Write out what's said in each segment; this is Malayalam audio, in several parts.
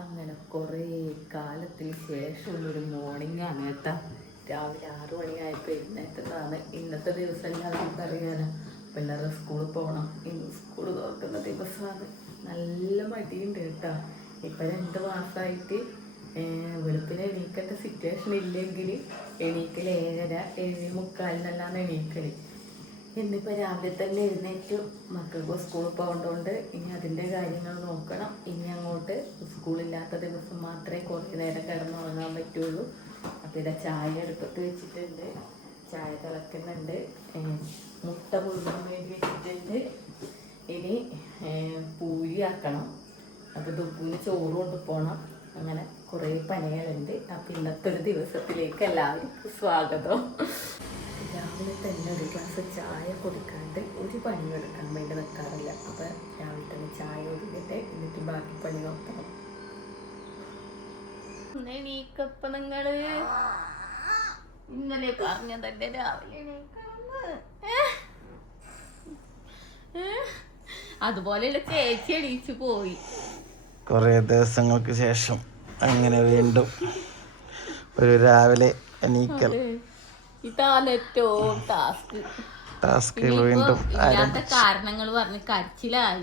അങ്ങനെ കുറേ കാലത്തിന് ശേഷമുള്ളൊരു മോർണിംഗ് ആണ് കേട്ടോ. രാവിലെ 6 മണിയായപ്പോൾ എഴുന്നേറ്റതാണ്. ഇന്നത്തെ ദിവസം എല്ലാവർക്കും അറിയാലോ, പിള്ളേരുടെ സ്കൂളിൽ പോകണം. ഇന്ന് സ്കൂൾ തുറക്കുന്ന ദിവസമാണ്. നല്ല മടിയുണ്ട് കേട്ടോ. ഇപ്പം 2 മാസമായിട്ട് വെളുപ്പിനെ എണീക്കേണ്ട സിറ്റുവേഷൻ ഇല്ലെങ്കിൽ എണീക്കൽ 7:30 7:45 എണീക്കൽ. ഇന്നിപ്പോൾ രാവിലെ തന്നെ എഴുന്നേറ്റ് മക്കൾക്ക് സ്കൂളിൽ പോകേണ്ടതുകൊണ്ട് ഇനി അതിൻ്റെ കാര്യങ്ങൾ നോക്കണം. ഇനി അങ്ങോട്ട് സ്കൂളില്ലാത്ത ദിവസം മാത്രമേ കുറച്ച് നേരം കിടന്നുറങ്ങാൻ പറ്റുള്ളൂ. അപ്പോൾ ഇതാ ചായ അടുപ്പത്ത് വെച്ചിട്ടുണ്ട്, ചായ തിളക്കുന്നുണ്ട്, മുട്ട പുഴുങ്ങാൻ വേണ്ടി വെച്ചിട്ടുണ്ട്. ഇനി പൂരി ആക്കണം. അപ്പോൾ ദുഃഖൂന് ചോറ് കൊണ്ടുപോകണം. അങ്ങനെ കുറേ പണികളുണ്ട്. അപ്പോൾ ഇന്നത്തെ ഒരു ദിവസത്തിലേക്ക് എല്ലാവർക്കും സ്വാഗതം. രാവിലെ തന്നെ ഒരു ഗ്ലാസ് ചായ കൊടുക്കാണ്ട് ഒരു പണിയും എടുക്കാൻ വേണ്ടി വെക്കാറില്ല. അപ്പോൾ രാവിലെ തന്നെ ചായ ഒതുക്കിട്ട് എന്നിട്ട് ബാക്കി പണി നോക്കണം. എണീക്കപ്പ നിങ്ങള് ഇന്നലെ പറഞ്ഞതല്ലേ രാവിലെ അതുപോലെയുള്ള ചേച്ചി എണീച്ചു പോയി. കുറേ ദിവസങ്ങൾക്ക് ശേഷം അങ്ങനെ വീണ്ടും ഒരു രാവിലെ എണീക്കൽ. ഇതാണ് ഏറ്റവും ടാസ്കുകൾ വീണ്ടും കാരണങ്ങൾ പറഞ്ഞ് കരച്ചിലായി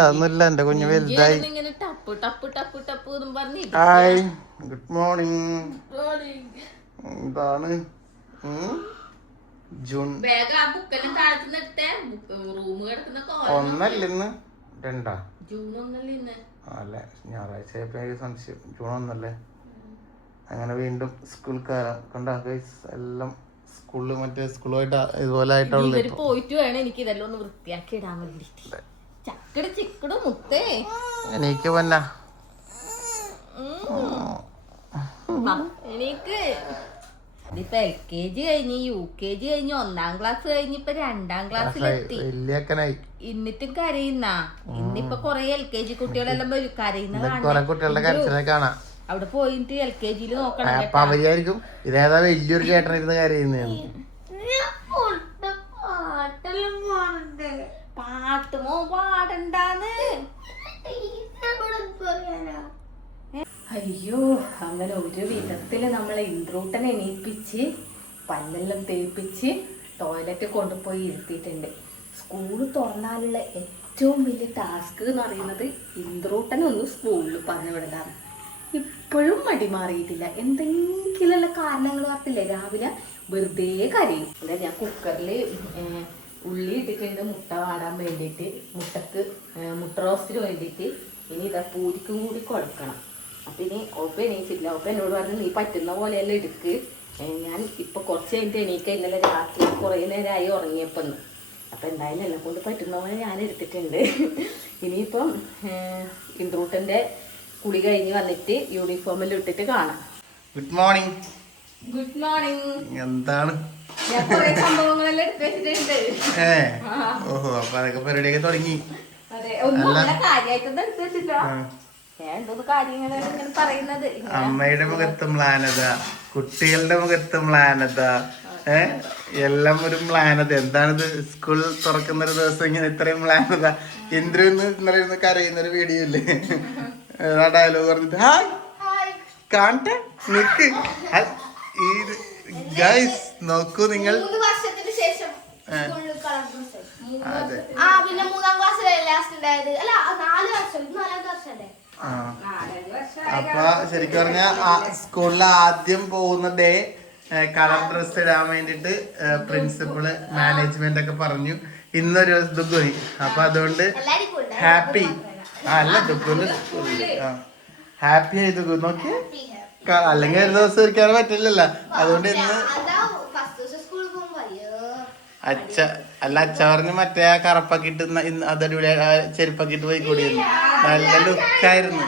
അതൊന്നുമില്ല. എന്റെ കുഞ്ഞു വലുതായി. ഇങ്ങനെ ടപ്പ് ടപ്പ് ടപ്പ് ടപ്പ് എന്നും പറഞ്ഞ് ഹായ് ഗുഡ് മോർണിംഗ്. എന്താണ് ജൂൺ ഒന്നല്ലേ? രണ്ടാ ജൂൺ ഒന്നല്ലേ? അല്ലേ, ഞായറാഴ്ച സംശയം. ജൂൺ ഒന്നല്ലേ? അങ്ങനെ വീണ്ടും സ്കൂൾ കാലം കണ്ട എല്ലാം സ്കൂളിൽ മറ്റേ സ്കൂളുമായിട്ട് ഇതുപോലെ ആയിട്ടുള്ള പോയിട്ട് വേണം എനിക്ക് ഇതെല്ലാം ഒന്ന് വൃത്തിയാക്കി ഇടാൻ വേണ്ടിട്ട്. ചക്കട് ചിക്കട് മുത്തേ എനിക്ക് പിന്നെ എനിക്ക് ഇതിപ്പോ LKG കഴിഞ്ഞ് UKG കഴിഞ്ഞ് 1ാം ക്ലാസ് കഴിഞ്ഞ് ഇപ്പൊ 2ാം ക്ലാസ്സിലെത്തി. എന്നിട്ടും കരയുന്ന. ഇന്നിപ്പൊ കൊറേ LKG കുട്ടികളെല്ലാം വരും കരയുന്ന കാണാം. അവിടെ പോയിട്ട് LKG നോക്കണം. അപ്പൊ അവരായിരിക്കും ഇതേതാ വലിയൊരു ചേട്ടനിരുന്ന് കരയുന്നതാണ്. പാട്ടുമോ പാടണ്ടാന്ന്. അയ്യോ, അങ്ങനെ ഒരു വിധത്തില് നമ്മളെ ഇൻട്രൂട്ടനെ എണീപ്പിച്ച് പല്ലെല്ലാം തേപ്പിച്ച് ടോയ്ലറ്റ് കൊണ്ടുപോയി ഇരുത്തിയിട്ടുണ്ട്. സ്കൂൾ തുറന്നാലുള്ള ഏറ്റവും വലിയ ടാസ്ക് എന്ന് പറയുന്നത് ഇൻട്രൂട്ടനെ ഒന്ന് സ്കൂളിൽ പറഞ്ഞു വിടലാണ്. ഇപ്പോഴും മടി മാറിയിട്ടില്ല. എന്തെങ്കിലും കാരണങ്ങൾ പറഞ്ഞില്ലേ, രാവിലെ വെറുതെ കരയും. അല്ല, ഞാൻ കുക്കറിൽ ഉള്ളി ഇട്ടിട്ടുണ്ട് മുട്ട വാടാൻ വേണ്ടിയിട്ട്, മുട്ട റോസ്റ്റിന് വേണ്ടിയിട്ട്. ഇനി ഇതാ പൂരിക്കും കൂടി കൊടുക്കണം. അപ്പം ഇനി ഒപ്പ എണീച്ചിട്ടില്ല. ഒപ്പ എന്നോട് പറഞ്ഞു നീ പറ്റുന്ന പോലെയെല്ലാം എടുക്ക്. ഞാൻ ഇപ്പം കുറച്ച് കഴിഞ്ഞിട്ട് എണീക്ക. ഇന്നലെ രാത്രി കുറേ നേരമായി ഉറങ്ങിയപ്പോൾ. അപ്പം എന്തായാലും എന്നെ കൊണ്ട് പറ്റുന്ന പോലെ ഞാൻ എടുത്തിട്ടുണ്ട്. ഇനിയിപ്പം ഇൻട്രൂട്ടൻ്റെ കുളി കഴിഞ്ഞ് വന്നിട്ട് യൂണിഫോമിൽ ഇട്ടിട്ട് കാണാം. Good morning. Good morning. എന്താണ് ഞാൻ കുറെ സംഭവങ്ങളെല്ലാം എടുത്ത് വെച്ചിട്ടുണ്ട്. ഓഹോ, അപ്പൊ അതൊക്കെ പരിപാടിയൊക്കെ തുടങ്ങി. അതെ, ഒന്നും കാര്യമായിട്ടൊന്നും എടുത്ത് വെച്ചിട്ടോ. എന്തോന്ന് കാര്യങ്ങൾ ഇങ്ങനെ പറയുന്നത്. അമ്മയുടെ മുഖത്ത് മ്ലാനത, കുട്ടികളുടെ മുഖത്ത് മ്ലാനത, എല്ലാം ഒരു മ്ലാനത. എന്താണിത്? സ്കൂൾ തുറക്കുന്ന ഒരു ദിവസം ഇങ്ങനെ ഇത്രയും മ്ലാനത. ഇന്ദ്രന്ന് ഇന്നലെ ഇരുന്ന് കരയുന്നൊരു വീഡിയോ ഇല്ലേ, ഡയലോഗ് പറഞ്ഞിട്ട് ഹായ് കാണട്ടെ നിക്ക്. ഗൈസ് നോക്കൂ നിങ്ങൾ. അതെ, അപ്പൊ ശരിക്കും പറഞ്ഞ സ്കൂളിൽ ആദ്യം പോകുന്ന ഡേ കളർ ഡ്രസ് ഇടാൻ വേണ്ടിട്ട് പ്രിൻസിപ്പള് മാനേജ്മെന്റ് ഒക്കെ പറഞ്ഞു. ഇന്നൊരു ദുഃഖി. അപ്പൊ അതുകൊണ്ട് ഹാപ്പി. അല്ല, ദുഃഖുണ്ട് സ്കൂളില്. ഹാപ്പി ആയത് നോക്കി. അല്ലെങ്കിൽ ഒരു ദിവസം ഇരിക്കാൻ പറ്റില്ലല്ലോ. അതുകൊണ്ട് ഇന്ന് അച്ഛ പറഞ്ഞ് മറ്റേ കറപ്പാക്കിട്ട് അതടിപൊളി ചെരുപ്പാക്കിട്ട് പോയി കൂടിയിരുന്നു. നല്ല ലുക്കായിരുന്നു.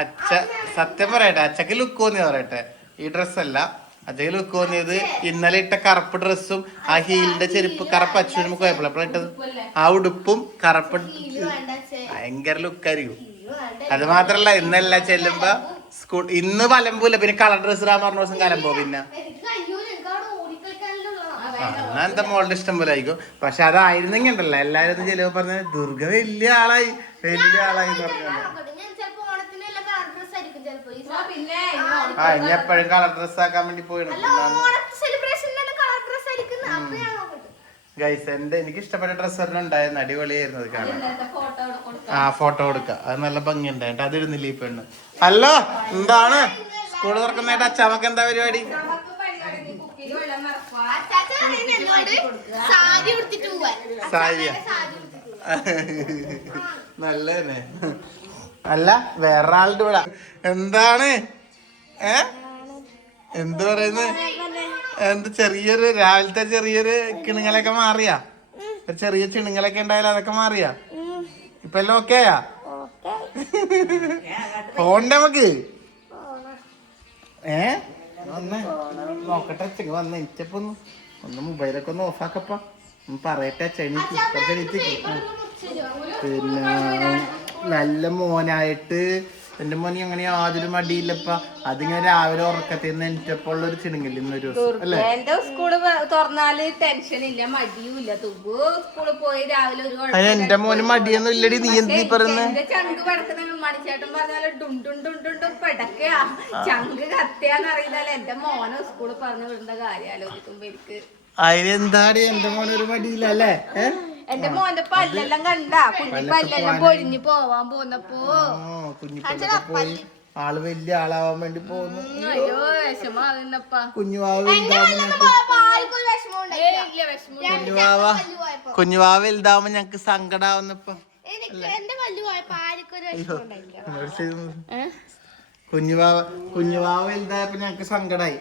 അച്ഛ സത്യം പറയട്ടെ, അച്ഛക്ക് ലുക്ക് തോന്നിയത് പറയട്ടെ, ഈ ഡ്രസ്സല്ല. അച്ഛക്ക് ലുക്ക് തോന്നിയത് ഇന്നലെ ഇട്ട കറുപ്പ് ഡ്രസ്സും ആ ഹീലിന്റെ ചെരുപ്പ് കറുപ്പ് അച്ഛനും കുഴപ്പമില്ല. അപ്പോൾ ഇട്ടത് ആ ഉടുപ്പും കറുപ്പ് ഭയങ്കര ലുക്കായിരിക്കും. അത് മാത്രല്ല, ഇന്നല്ല ചെല്ലുമ്പോ സ്കൂൾ ഇന്ന് വലമ്പൂല. പിന്നെ കളർ ഡ്രസ് ഇടാൻ പറഞ്ഞ ദിവസം കലമ്പോ. പിന്നെ എന്താ മോളുടെ ഇഷ്ടം പോലെ ആയിരിക്കും. പക്ഷെ അതായിരുന്നെങ്കിൽ ഉണ്ടല്ലോ എല്ലാരും ചെലവ് പറഞ്ഞ ദുർഗ വലിയ ആളായി, വലിയ ആളായി പറഞ്ഞത്. ആ ഇനി എപ്പോഴും കളർ ഡ്രസ് ആക്കാൻ വേണ്ടി പോയിടും. ഗൈസ് എനിക്ക് ഇഷ്ടപ്പെട്ട ഡ്രസ്സ് ഉണ്ടായിരുന്നു, അടിപൊളിയായിരുന്നു അത് കാണാൻ. ആ ഫോട്ടോ കൊടുക്ക, അത് നല്ല ഭംഗി ഉണ്ടായിട്ട് അത് ഇടുന്നില്ല ഈ പെണ്ണ്. ഹലോ, എന്താണ് സ്കൂള് തുറക്കുന്നതായിട്ട് അച്ചാമക്ക് എന്താ പരിപാടി? സാരിയാ നല്ലതന്നെ. അല്ല വേറെ ആളുടെ ഇവിടെ എന്താണ് എന്ത് പറയുന്നത്? എന്ത് ചെറിയൊരു രാവിലത്തെ ചെറിയൊരു കിണുങ്ങളൊക്കെ മാറിയാ? ചെറിയ ചിണുങ്ങളൊക്കെ ഉണ്ടായാലും അതൊക്കെ മാറിയാ? ഇപ്പൊ എല്ലാം ഓക്കെയാ? പോണ്ടേ നമുക്ക്? വന്നേ നോക്കട്ടെ അച്ഛക്ക് വന്ന് എനിച്ചപ്പോ ഒന്ന് മൊബൈലൊക്കെ ഒന്ന് ഓഫാക്കപ്പ പറയട്ടെ അച്ഛനിക്ക് പിന്നെ നല്ല മോനായിട്ട് എന്റെ മോനി അങ്ങനെ യാതൊരു മടിയില്ലപ്പ. അതിങ്ങനെ രാവിലെ ഉറക്കത്തിന്ന് എനിച്ചപ്പോ ഉള്ളൊരു ചിണുങ്ങില്ല ഇന്നൊരു ദിവസം അല്ലേ? എന്റെ സ്കൂള് തുറന്നാല് ടെൻഷൻ ഇല്ല, മടിയുമില്ല. തുബു സ്കൂളിൽ പോയി രാവിലെ ഒരു എന്റെ മോന് മടിയൊന്നും ഇല്ലടി. നീ എന്ത് പറയുന്നത്? എന്റെ ചങ്ക് പടക്കുന്ന മണിച്ചേട്ടൻ പറഞ്ഞാല് ഡുണ്ടുണ്ടുണ്ടുണ്ടും പെടക്കയാ ചങ്ക് കത്തിയാന്ന് അറിയുന്നല്ലേ. എന്റെ മോനെ സ്കൂളിൽ പറഞ്ഞു വിടേണ്ട കാര്യം ആലോചിക്കുമ്പോ എനിക്ക് അതിനെന്താടി എന്റെ മോനൊരു മടിയില്ല അല്ലേ? എന്റെ മോന്റെ പല്ലെല്ലാം കണ്ട കുഞ്ഞിപ്പല്ലെല്ലാം പൊഴിഞ്ഞു പോവാൻ പോന്നപ്പോ കുഞ്ഞിപ്പല്ലൊക്കെ പോയി ആള് വലിയ ആളാവാൻ വേണ്ടി പോകുന്നു. അയ്യോ വിഷമാകുന്നപ്പാ. കുഞ്ഞുവാവ വലുതാവുമ്പോ ഞങ്ങക്ക് സങ്കടാവുന്നപ്പോ കുഞ്ഞുവാവ വലുതായപ്പോ ഞങ്ങക്ക് സങ്കടായി.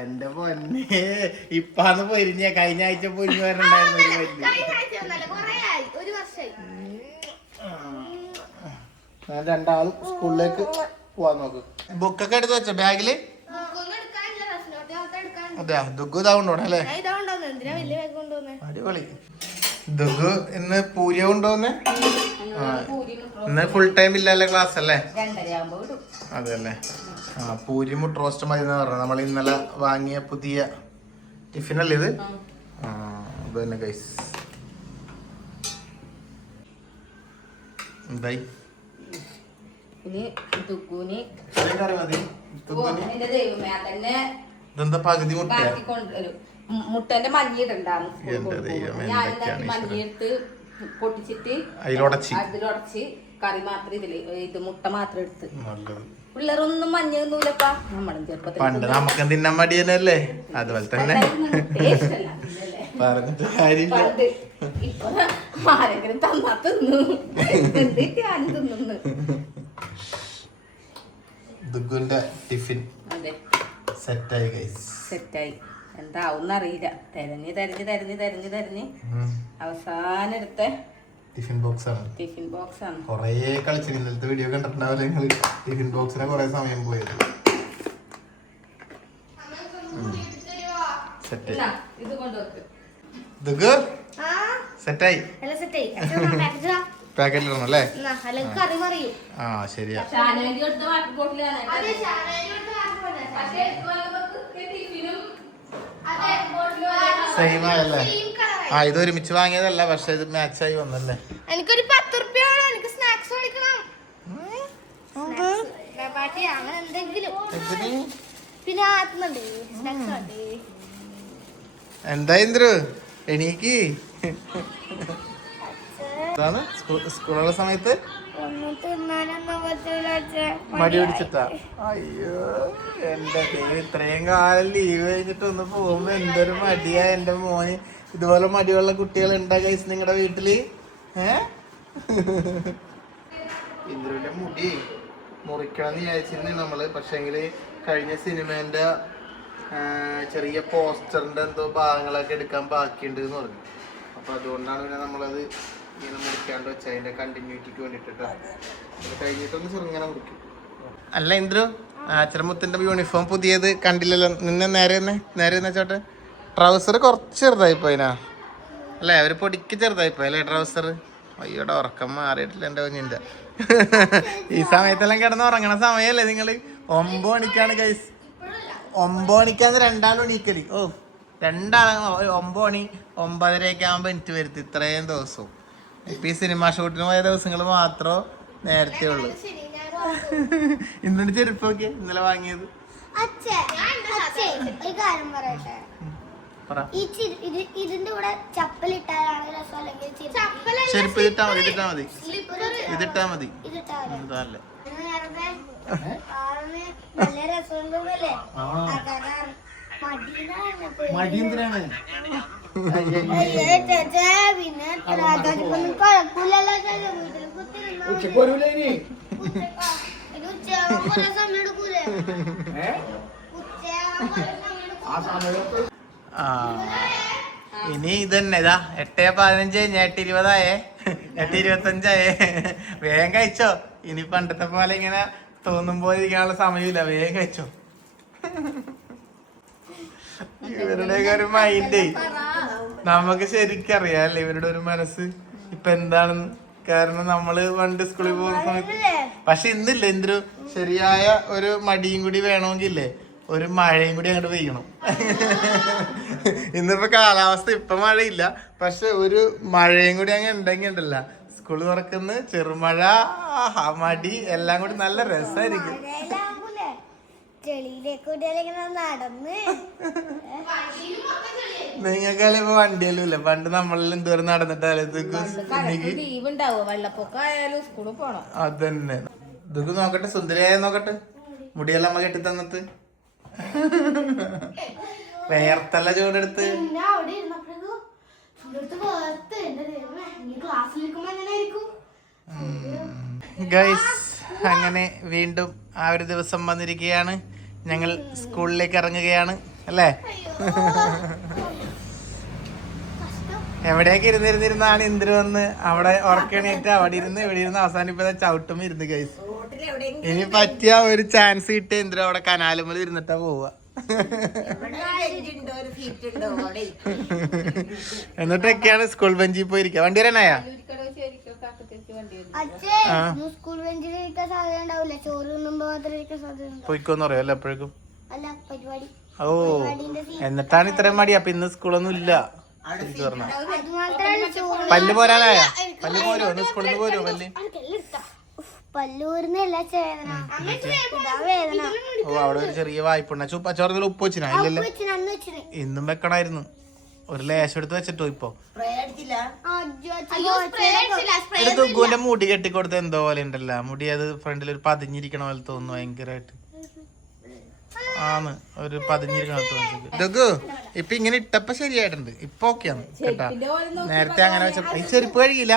എന്റെ പൊന്നെ ഇപ്പാന്ന് പൊരിഞ്ഞ കഴിഞ്ഞ ആഴ്ച പൊരിഞ്ഞു വരണ്ടായിരുന്നു. ഞാൻ രണ്ടാളും സ്കൂളിലേക്ക് പോവാൻ നോക്ക്. ബുക്കൊക്കെ എടുത്ത് വെച്ച ബാഗില്? അതെയാ ദുഗു ഇതാവുണ്ടോടെ അല്ലേ? അടിപൊളി. ദുഗു ഇന്ന് പൂരി കൊണ്ടുവന്നേ? ഇന്ന് ഫുൾ ടൈം ഇല്ലല്ലേ ക്ലാസ് അല്ലേ? അതെ അല്ലേ. ആ പൂരി മുട്ട റോസ്റ്റ് മതി എന്ന് പറഞ്ഞത്. നമ്മൾ ഇന്നലെ വാങ്ങിയ പുതിയ ടിഫിൻ അല്ലേ ഇത്? ആ അത് തന്നെ ഗൈസ്. എന്തായി ഇതെന്താ പകുതി മുട്ടയാ? മുട്ടന്റെ മഞ്ഞിട്ടുണ്ടാവും. മഞ്ഞെടുത്ത് പൊട്ടിച്ചിട്ട് അതിലൊടച്ച് കറി മാത്രം ഇതില് ഇത് മുട്ട മാത്രം എടുത്ത്. പിള്ളേരൊന്നും മഞ്ഞൊന്നുമില്ലപ്പാ. നമ്മളും ചെറുപ്പത്തിൽ പണ്ട് നമുക്ക് തിന്നാൻ മടി തന്നെയല്ലേ? അതുപോലെ തന്നെ പറഞ്ഞിട്ട് കാര്യമില്ല. ഇപ്പൊ ആരെങ്കിലും തന്നാ തിന്നു. എന്തൊക്കെയാണ് തിന്നുന്നു. ദുഗുന്റെ ടിഫിൻ സെറ്റായി ഗൈസ്. സെറ്റായി. എന്താവുന്ന അറിയില്ല. തെരഞ്ഞ് തെരഞ്ഞ് തെരഞ്ഞ് തെരഞ്ഞ് തെരഞ്ഞ് അവസാനം എടുത്ത ടിഫിൻ ബോക്സ് ആണ്. ടിഫിൻ ബോക്സ് ആണ്. കൊറേ കളിച്ചു. ഇന്നലത്തെ വീഡിയോ കണ്ടിട്ടുണ്ടാവില്ല നിങ്ങള്? ടിഫിൻ ബോക്സിനെ കൊറേ സമയം പോയത്. സെറ്റ് ഇത് കൊണ്ടുവെക്ക്. ദുഗു സെറ്റായി. പാക്കറ്റിൽ ഇടണം അല്ലേ? ആ ശരിയാ. സെയിം ആയല്ലേ? ആ ഇത് ഒരുമിച്ച് വാങ്ങിയതല്ല, പക്ഷെ ഇത് മാച്ച് ആയി വന്നല്ലേ? എനിക്കൊരു 10 റുപ്യ എനിക്ക് സ്നാക്സ് മേടിക്കണം. പിന്നെ എന്താ ഇന്ദ്രു എണീക്ക്. സ്കൂളുള്ള സമയത്ത് മടി പിടിച്ചിട്ടാ? അയ്യോ എന്റെ ഇത്രയും കാലം ലീവ് കഴിഞ്ഞിട്ട് ഒന്ന് പോകുമ്പോ എന്തൊരു മടിയാ എന്റെ മോന്. ഇതുപോലെ മടിയുള്ള കുട്ടികൾ ഉണ്ടാ ഗൈസ് നിങ്ങളുടെ വീട്ടില്? ഇന്ദ്രുവിന്റെ മുടി മുറിക്കണം വിചാരിച്ചിരുന്നു നമ്മള്. പക്ഷെങ്കില് കഴിഞ്ഞ സിനിമേന്റെ ചെറിയ പോസ്റ്ററിന്റെ എന്തോ ഭാഗങ്ങളൊക്കെ എടുക്കാൻ ബാക്കിയുണ്ട് എന്ന് പറഞ്ഞു. അപ്പൊ അതുകൊണ്ടാണ് പിന്നെ നമ്മളത് ഇങ്ങനെ മുറിക്കാണ്ട് വെച്ചാൽ അതിന്റെ കണ്ടിന്യൂറ്റിക്ക് വേണ്ടിട്ട് കഴിഞ്ഞിട്ടൊന്ന് ചെറുങ്ങനെ മുറിക്കും. അല്ല ഇന്ദ്രു, അച്ഛനമുത്തിന്റെ യൂണിഫോം പുതിയത് കണ്ടില്ലല്ലോ? നിന്നെ നേരെ വെച്ചോട്ടെ. ട്രൗസർ കുറച്ച് ചെറുതായിപ്പോയിനാ അല്ലേ? ഒരു പൊടിക്ക് ചെറുതായിപ്പോയി അല്ലേ ട്രൗസർ? അയ്യോടെ ഉറക്കം മാറിയിട്ടില്ല എൻ്റെ കുഞ്ഞിൻ്റെ. ഈ സമയത്തെല്ലാം കിടന്ന് ഉറങ്ങണ സമയമല്ലേ നിങ്ങള്? 9 മണിക്കാണ് ഗൈസ്. 9 മണിക്കാന്ന് രണ്ടാളും എണീക്കല്. ഓ, രണ്ടാളും 9 മണി 9:30 ആകുമ്പോ എനിക്ക് വരുത്തി ഇത്രയും ദിവസവും. ഇപ്പൊ ഈ സിനിമ ഷൂട്ടിന് പോയ ദിവസങ്ങൾ മാത്രം നേരത്തെ ഉള്ളു. ഇന്നലെ ചെരുപ്പൊക്കെ ഇന്നലെ വാങ്ങിയത്. ഇതിന്റെ കൂടെ ചപ്പലിട്ടാലാണ് രസം, അല്ലെങ്കിൽ ചെരുപ്പ് ഇതിട്ടാ മതി. ഇതിട്ടാ മതി. ഇതല്ലേ നല്ല രസമുണ്ടല്ലേ? മടി എന്തിനാണ്? പിന്നെ കുഴപ്പമില്ലല്ലോ, വീട്ടിൽ കുത്തിരുന്ന സമയം എടുക്കൂലേ? ഇനി ഇതന്നെ ഇതാ 8:15 കഴിഞ്ഞ 8:20 8:25 വേഗം കഴിച്ചോ. ഇനി പണ്ടത്തെ പോലെ ഇങ്ങനെ തോന്നുമ്പോ ഇരിക്കാനുള്ള സമയമില്ല, വേഗം കഴിച്ചോ. ഇവരുടെയൊക്കെ ഒരു മൈൻഡേ നമുക്ക് ശരിക്കും അറിയാല്ലേ, ഇവരുടെ ഒരു മനസ്സ് ഇപ്പൊ എന്താണെന്ന്. കാരണം നമ്മള് പണ്ട് സ്കൂളിൽ പോകുന്ന സമയത്ത്, പക്ഷെ ഇന്നില്ല, എന്തൊരു ശരിയായ ഒരു മടിയും കൂടി വേണമെങ്കിലേ ഒരു മഴയും കൂടി അങ്ങോട്ട് പെയ്യണം. ഇന്നിപ്പോ കാലാവസ്ഥ ഇപ്പൊ മഴയില്ല, പക്ഷെ ഒരു മഴയും കൂടി അങ്ങ് ഉണ്ടെങ്കിൽ ഉണ്ടല്ല, സ്കൂള് തുറക്കുന്ന ചെറുമഴ മടി എല്ലാം കൂടി നല്ല രസമായിരിക്കും. നിങ്ങൾക്കല്ലേ ഇപ്പൊ വണ്ടിയെല്ലാം ഇല്ല, പണ്ട് നമ്മളെല്ലാം എന്തോരം നടന്നിട്ടാലേ അതന്നെ. ഇതൊക്കെ നോക്കട്ടെ, സുന്ദരിയായ നോക്കട്ടെ, മുടിയെല്ലാം അമ്മ കെട്ടി തന്നിട്ട് വേർത്തല്ല ചൂടെടുത്ത്. ഗൈസ്, അങ്ങനെ വീണ്ടും ആ ഒരു ദിവസം വന്നിരിക്കുകയാണ്. ഞങ്ങൾ സ്കൂളിലേക്ക് ഇറങ്ങുകയാണ് അല്ലേ? എവിടെയൊക്കെ ഇരുന്നിരുന്നാണ് ഇന്ദ്ര വന്ന് അവിടെ ഉറക്കണേറ്റ് അവിടെ ഇരുന്ന് ഇവിടെ ഇരുന്ന് അവസാനം ഇപ്പൊ ചവിട്ടും ഇരുന്ന്. ഗൈസ്, ഇനി പറ്റിയ ഒരു ചാൻസ് കിട്ടിയ ഇന്ദ്ര അവിടെ കനാലുമ്മൽ ഇരുന്നിട്ടാ പോവുക. എന്നിട്ടൊക്കെയാണ് സ്കൂൾ ബെഞ്ചിൽ പോയിരിക്കുക. വണ്ടി വരാനായാ? പോയിക്കോന്ന് പറയാം എപ്പോഴേക്കും. ഓ, എന്നിട്ടാണ് ഇത്രയും മടി. അപ്പൊ ഇന്ന് സ്കൂളൊന്നും ഇല്ല. പല്ല് പോരാനായ? പല്ല് പോരോ? ഇന്ന് സ്കൂളിൽ നിന്ന് പോരോ പല്ല്? ഓ, അവിടെ ഒരു ചെറിയ വായ്പുണ്ട. ചോറിൽ ഉപ്പ് വെച്ചിനാ? ഇല്ലല്ലോ, ഇന്നും വെക്കണായിരുന്നു. ഒരു ലേശം എടുത്ത് വെച്ചിട്ടോ ഇപ്പൊ. ദുഃഖുവിന്റെ മുടി കെട്ടിക്കൊടുത്ത എന്തോ പോലെ ഉണ്ടല്ലോ, മുടി അത് ഫ്രണ്ടിൽ ഒരു പതിഞ്ഞിരിക്കണ പോലെ തോന്നുന്നു ഭയങ്കരമായിട്ട്. ആന്ന്, ഒരു പതിഞ്ഞിരിക്കണ തോന്നുന്നു. ദുഃഖു ഇപ്പൊ ഇങ്ങനെ ഇട്ടപ്പോ ശരിയായിട്ടുണ്ട്, ഇപ്പൊ ഓക്കെയാണ് കേട്ടാ. നേരത്തെ അങ്ങനെ വെച്ച ഈ ചെരുപ്പ് കഴുകിയില്ല.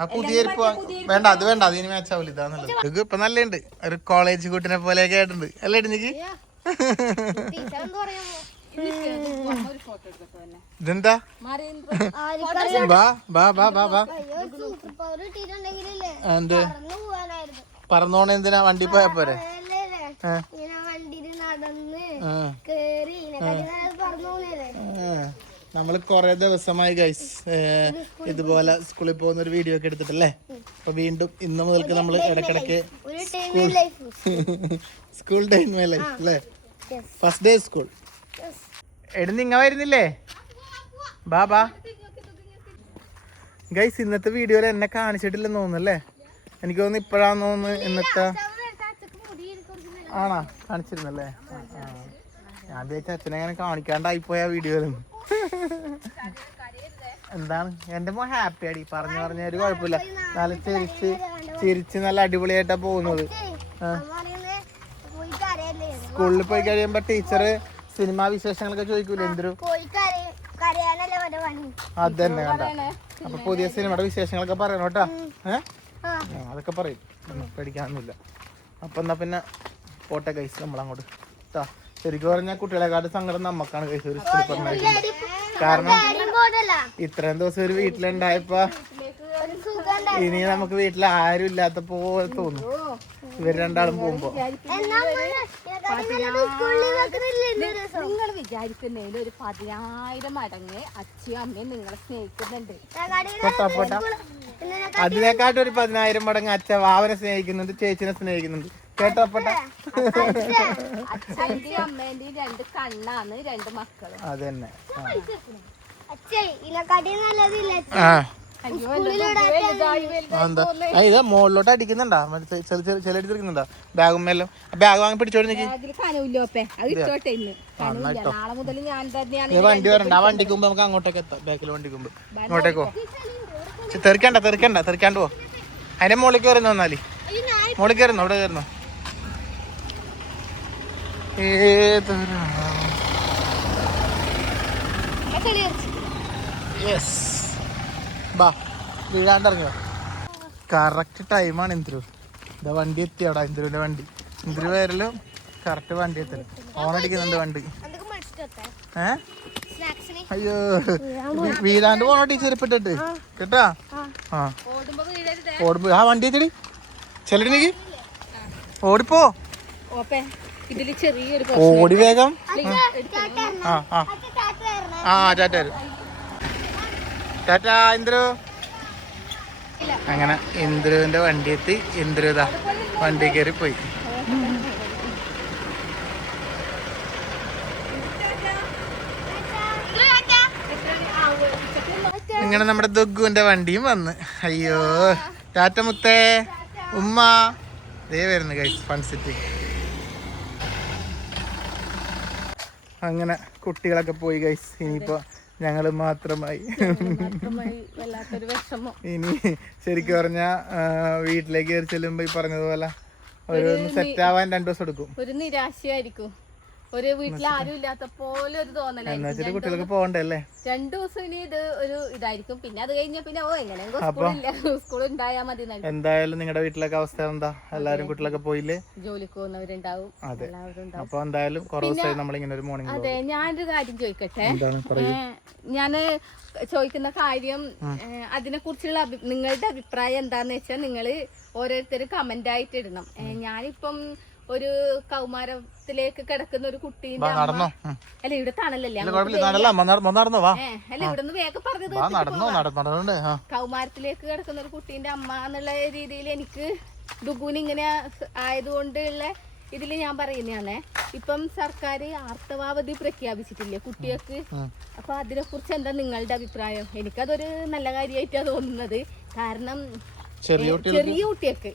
ആ പുതിയ ചെരുപ്പ് വേണ്ട, അത് വേണ്ട, അതിന് മാച്ചാവില്ല, ഇതാന്നുള്ളത്. ദുഃഖു ഇപ്പൊ നല്ലുണ്ട്, ഒരു കോളേജ് കുട്ടിനെ പോലെയൊക്കെ ആയിട്ടുണ്ട് അല്ലേ ഇടിഞ്ഞിക്ക്? ഇതെന്താ? ബാ ബാ ബാ ബാ ബാ. എന്ത് പറന്നോണ? എന്തിനാ? വണ്ടി പോയാ പോരെ? നമ്മള് കൊറേ ദിവസമായി ഗൈസ് ഇതുപോലെ സ്കൂളിൽ പോകുന്ന ഒരു വീഡിയോ ഒക്കെ എടുത്തിട്ടല്ലേ. അപ്പൊ വീണ്ടും ഇന്ന് മുതൽക്ക് നമ്മള് ഇടക്കിടക്ക് school day in my life അല്ലേ, ഫസ്റ്റ് ഡേ സ്കൂൾ. എടി നിങ്ങ വരുന്നില്ലേ? ബാ ബാ. ഗൈസ്, ഇന്നത്തെ വീഡിയോയിൽ എന്നെ കാണിച്ചിട്ടില്ലെന്ന് തോന്നുന്നല്ലേ? എനിക്ക് തോന്നുന്നു ഇപ്പോഴാന്ന് തോന്നുന്നു. ഇന്നത്തെ ആണോ കാണിച്ചിരുന്നല്ലേ? ഞാൻ വിചാരിച്ച അച്ഛനെ അങ്ങനെ കാണിക്കാണ്ടായിപ്പോയ വീഡിയോയിലും. എന്താണ് എന്റെ മോൻ ഹാപ്പി ആടി, പറഞ്ഞ ഒരു കുഴപ്പമില്ല. നല്ല ചിരിച്ച് നല്ല അടിപൊളിയായിട്ടാ പോകുന്നത്. സ്കൂളിൽ പോയി കഴിയുമ്പോ ടീച്ചർ സിനിമാ വിശേഷങ്ങളൊക്കെ ചോദിക്കൂലേ എന്തൊരു? അതന്നെ കണ്ട. അപ്പൊ പുതിയ സിനിമയുടെ വിശേഷങ്ങളൊക്കെ പറയണം കേട്ടാ. അതൊക്കെ പറയും, പേടിക്കാനൊന്നുമില്ല. അപ്പൊ എന്നാ പിന്നെ പോട്ടെ ഗൈസ്, നമ്മളങ്ങോട്ട്. ശരിക്കും പറഞ്ഞാൽ കുട്ടികളെക്കാട്ടും സങ്കടം നമുക്കാണ് ഗൈസ് ഒരു സ്കൂളിൽ പറഞ്ഞാൽ. കാരണം ഇത്രയും ദിവസം ഒരു വീട്ടിലുണ്ടായപ്പോ ഇനി നമുക്ക് വീട്ടിൽ ആരും ഇല്ലാത്ത പോലെ തോന്നും ഇവർ രണ്ടാളും പോകുമ്പോ. നിങ്ങൾ വിചാരിക്കുന്നതിൽ ഒരു 10,000 മടങ്ങ് അച്ഛനും അമ്മയും നിങ്ങളെ സ്നേഹിക്കുന്നുണ്ട്. അതിനെക്കാട്ടും ഒരു 10,000 മടങ്ങ് അച്ഛൻ വാവനെ സ്നേഹിക്കുന്നുണ്ട്, ചേച്ചിനെ സ്നേഹിക്കുന്നുണ്ട്. കേട്ടോ അപ്പട്ട? അച്ഛൻ്റെയും അമ്മേന്റെയും 2 കണ്ണാണ് 2 മക്കളും. അതന്നെ. അച്ഛേ ഇതിനെക്കാട്ടി നല്ലതില്ല ആ വലുതായി എന്താ ഇതാ മുകളിലോട്ട് അടിക്കുന്നുണ്ടാ? ചെലടിക്കുന്നുണ്ടാ? ബാഗുമ്മല്ലോ ബാഗ് വാങ്ങി പിടിച്ചോടി നിക്ക്. ബാഗിൽ കനവില്ലോപ്പേ അത് ഇട്ടോട്ടെ ഇന്ന്. കനവില്ല. നാളെ മുതൽ ഞാൻ തന്നെയാണ് വണ്ടി വരണ്ട. ആ വണ്ടിക്ക് മുമ്പ് നമുക്ക് അങ്ങോട്ടേക്ക് എത്താം. ബാക്കിൽ വണ്ടിക്ക് മുമ്പ് ഇങ്ങോട്ടേക്കോ? തെറിക്കാണ്ട് പോ. അതിന്റെ മുകളിൽ കയറുന്നു. വന്നാല് മുകളിൽ കയറുന്നു. അവിടെ കയറുന്നു. യെസ് ബാ വീഴാണ്ട് ഇറങ്ങിയോ? കറക്റ്റ് ടൈമാണ് ഇന്ദ്രു. ഇതാ വണ്ടി എത്തിയവിടെ. ഇന്ദ്രുവിന്റെ വണ്ടി. ഇന്ദ്രു വരലും കറക്റ്റ് വണ്ടി എത്തലും. ഓണടിക്കുന്നുണ്ട് വണ്ടി. അയ്യോ വീഴാണ്ട് പോണോ ടീച്ചർ ഇപ്പിട്ടിട്ട് കേട്ടാ? ആ ഓടുമ്പോ ആ വണ്ടി എത്തിടി ചെല്ലടിക്ക് ഓടിപ്പോ. ഇതില് ചെറിയൊരു ഓടി വേഗം. ആ ആ ആ ടാറ്റ ടാറ്റ ഇന്ദ്രു. അങ്ങനെ ഇന്ദ്രുവിന്റെ വണ്ടി എത്തി. ഇന്ദ്രു ഇതാ വണ്ടി കയറി പോയി. ഇങ്ങനെ നമ്മുടെ ദുഗുവിന്റെ വണ്ടിയും വന്ന്. അയ്യോ ടാറ്റ മുത്തേ ഉമ്മ ദേ വരുന്നു ഗൈസ് ഫൺ സിറ്റി. അങ്ങനെ കുട്ടികളൊക്കെ പോയി ഗൈസ്. ഇനിയിപ്പോ ഞങ്ങള് മാത്രമായി. വല്ലാത്തൊരു വിഷമം. ഇനി ശരിക്കും പറഞ്ഞാ വീട്ടിലേക്ക് കയറി ചെല്ലുമ്പോ ഈ പറഞ്ഞതുപോലെ ഒരു സെറ്റ് ആവാൻ 2 ദിവസം എടുക്കും. ഒരു നിരാശയായിരിക്കും. ഒരു വീട്ടിൽ ആരും ഇല്ലാത്ത പോലെ ഒരു തോന്നലായിരിക്കും. കുട്ടികൾക്ക് പോകണ്ടല്ലേ? 2 ദിവസം ഇനി ഇത് ഒരു ഇതായിരിക്കും. പിന്നെ അത് കഴിഞ്ഞ പിന്നെ എങ്ങനെയെങ്കിലും സ്കൂൾ ഉണ്ടായാൽ മതി. എന്തായാലും നിങ്ങളുടെ വീട്ടിലൊക്കെ അവസ്ഥ എന്താ? എല്ലാരും കുട്ടികളൊക്കെ പോയില്ലേ? ജോലിക്ക് പോകുന്നവരുണ്ടാവും. അതെ. അപ്പൊ എന്തായാലും കുറെ ദിവസമായി നമ്മളിങ്ങനെ ഒരു മോർണിംഗ്. അതെ ഞാനൊരു കാര്യം ചോദിക്കട്ടെ. ഞാന് ചോദിക്കുന്ന കാര്യം അതിനെ കുറിച്ചുള്ള നിങ്ങളുടെ അഭിപ്രായം എന്താന്ന് വെച്ചാൽ നിങ്ങള് ഓരോരുത്തർ കമന്റ് ആയിട്ട് ഇടണം. ഞാനിപ്പം ഒരു കൗമാരത്തിലേക്ക് കിടക്കുന്ന ഒരു കുട്ടീന്റെ അമ്മ അല്ല ഇവിടെ തണലല്ലേ അല്ല ഇവിടുന്ന് വേഗം പറഞ്ഞത് കൗമാരത്തിലേക്ക് കിടക്കുന്ന ഒരു കുട്ടീന്റെ അമ്മ എന്നുള്ള രീതിയിൽ എനിക്ക് ദുഗുന് ഇങ്ങനെ ആയതുകൊണ്ടുള്ള ഇതില് ഞാൻ പറയുന്നതാണ്. ഇപ്പം സർക്കാർ ആർത്തവാവധി പ്രഖ്യാപിച്ചിട്ടില്ലേ കുട്ടികൾക്ക്? അപ്പൊ അതിനെ കുറിച്ച് എന്താ നിങ്ങളുടെ അഭിപ്രായം? എനിക്കതൊരു നല്ല കാര്യമായിട്ടാണ് തോന്നുന്നത്. കാരണം ചെറിയ കുട്ടികൾക്ക്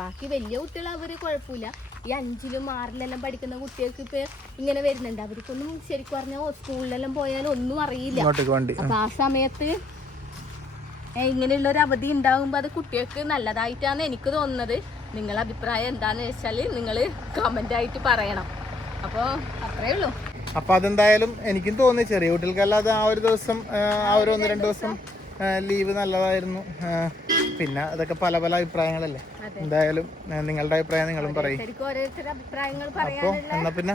ബാക്കി വലിയ കുട്ടികൾ അവര് കുഴപ്പമില്ല. ഈ 5ലും 6ലെല്ലാം പഠിക്കുന്ന കുട്ടികൾക്ക് ഇപ്പൊ ഇങ്ങനെ വരുന്നുണ്ട്. അവർക്കൊന്നും ശരിക്കും പറഞ്ഞാൽ സ്കൂളിലെല്ലാം പോയാലും ഒന്നും അറിയില്ല. അപ്പൊ ആ സമയത്ത് ഇങ്ങനെയുള്ള ഒരു അവധി ഉണ്ടാകുമ്പോ അത് കുട്ടികൾക്ക് നല്ലതായിട്ടാണ് എനിക്ക് തോന്നുന്നത്. നിങ്ങളുടെ അഭിപ്രായം എന്താന്ന് വെച്ചാൽ നിങ്ങൾ കമന്റ് ആയിട്ട് പറയണം. അപ്പൊ അത്രേ ഉള്ളൂ. അപ്പൊ അതെന്തായാലും എനിക്കും തോന്നി ചെറിയ കുട്ടികൾക്കല്ലാതെ ആ ഒരു ദിവസം ആ ഒരു 1-2 ദിവസം ലീവ് നല്ലതായിരുന്നു. പിന്നെ അതൊക്കെ പല പല അഭിപ്രായങ്ങളല്ലേ. എന്തായാലും നിങ്ങളുടെ അഭിപ്രായം നിങ്ങളും പറയും. അപ്പൊ എന്നാ പിന്നെ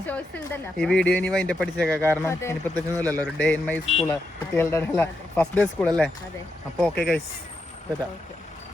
ഈ വീഡിയോ ഇനി വൈൻഡ് അപ്പ് അടിച്ചേക്കാം. കാരണം ഇനി പ്രത്യേകിച്ചൊന്നുമില്ലല്ലോ. ഒരു ഡേ ഇൻ മൈ സ്കൂള് കുട്ടികളുടെ ഫസ്റ്റ് ഡേ സ്കൂൾ അല്ലേ. അപ്പൊ ഓക്കെ ഗൈസ്.